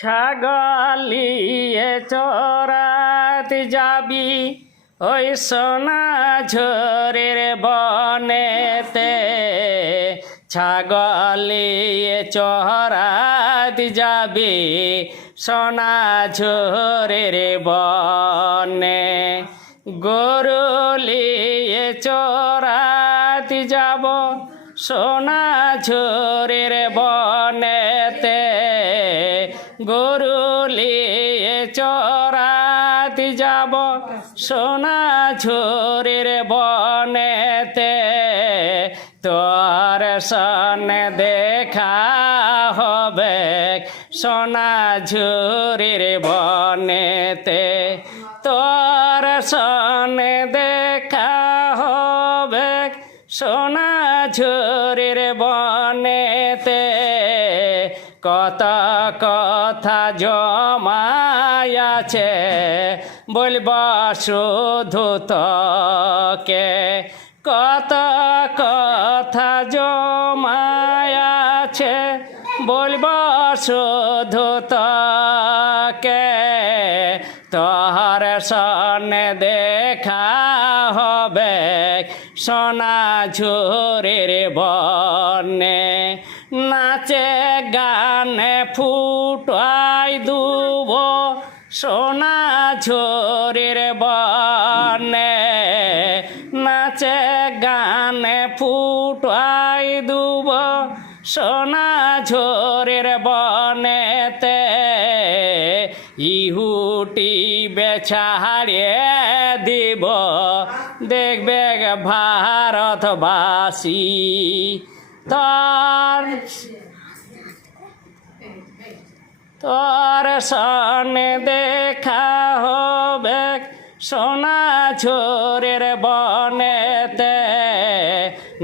ছাগলিয়ে চরাত যাবি, ওই সোনা ঝোরের বনেতে। ছাগলিয়ে চরাত যাবি, সোনা ঝোরের বনে। গরুলিয়ে চরাত যাব, সোনা ঝোরের বনেতে গরুলিয়ে চরাত যাব, সোনা ঝোরের বনেতে তোর সনে দেখা হবে, সোনা ঝুরির বনেতে তোর সনে দেখা হবে, সোনা ঝুরির বনেতে কত কথা জমায়াছে, বলব শুধু তোকে। কত কথা জমায়াছে, বলব শুধু তোকে। তোহর সনে দেখা হবে, সোনা ঝুরির বনে গানে ফুটাই দুব সোনা ঝুরির বনে। নাচে গানে ফুটাই দুব সোনা ঝোরের বনেতে। ইহুটি বেছাড়িয়ে দিব, দেখবে ভারতবাসী। তোর তোর সনে দেখা হবে সোনা ঝোরের বনেতে।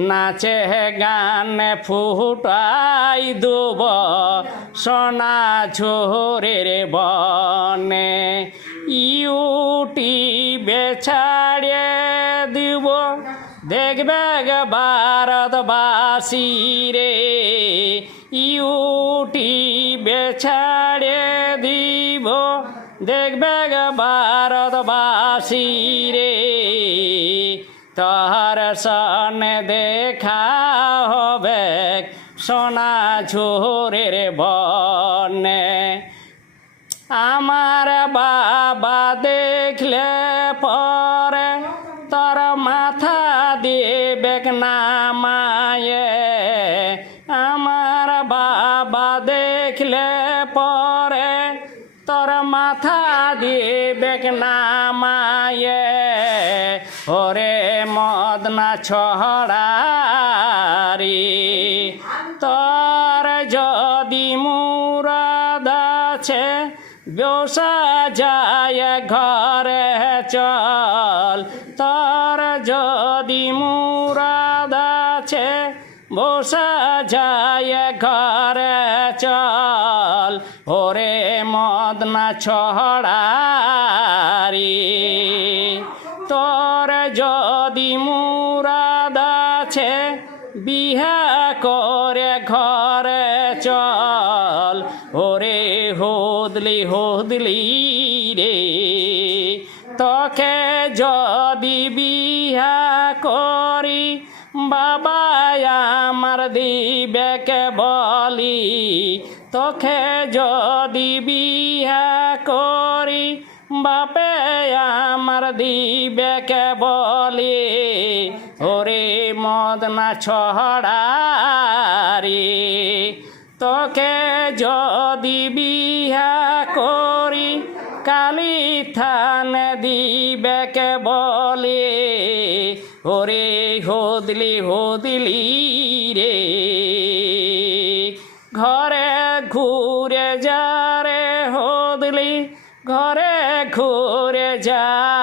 নাচে গানে ফুটাই দুব সোনা ঝোরের বনে। ইউটি বেছাড়িয়ে দিব, দেখবে ভারতবাসী রে। ইউটি বেছাড়ে দিব। দেখবে ভারতবাসী রে, তোহার সনে দেখা হবে সোনা ঝোরের বনে। আমার বাবা দেখলে পরে তোর মাথা দিবেক না দেখলে পরে তোর মাথা দিবেক না মায়ে ওরে মদ না ছড়ারি, তোর যদি মুরাদ আছে ব্যবসা যায় ঘরে চল। তোর যদি মুরাদ আছে বসা যায় ঘরে চল। ওরে মদ মদনা ছড়ারি, তোর যদি মুরাদ আছে, বিহা করে ঘরে চল। ওরে হোদলি হোদলি রে, তোকে যদি বিহা করি বাবা আমার দিবেকে বলি। তোকে যদি বিহা করি, বাপে আমার দিবে কে বলি ওরে মদ মদনা ছড়ারি, তোকে যদি বিহা করি, কালি থান দিবেকে বলি ওরে হোদলি হদলি রে ঘুরে হদলি ঘরে ঘুরে যা।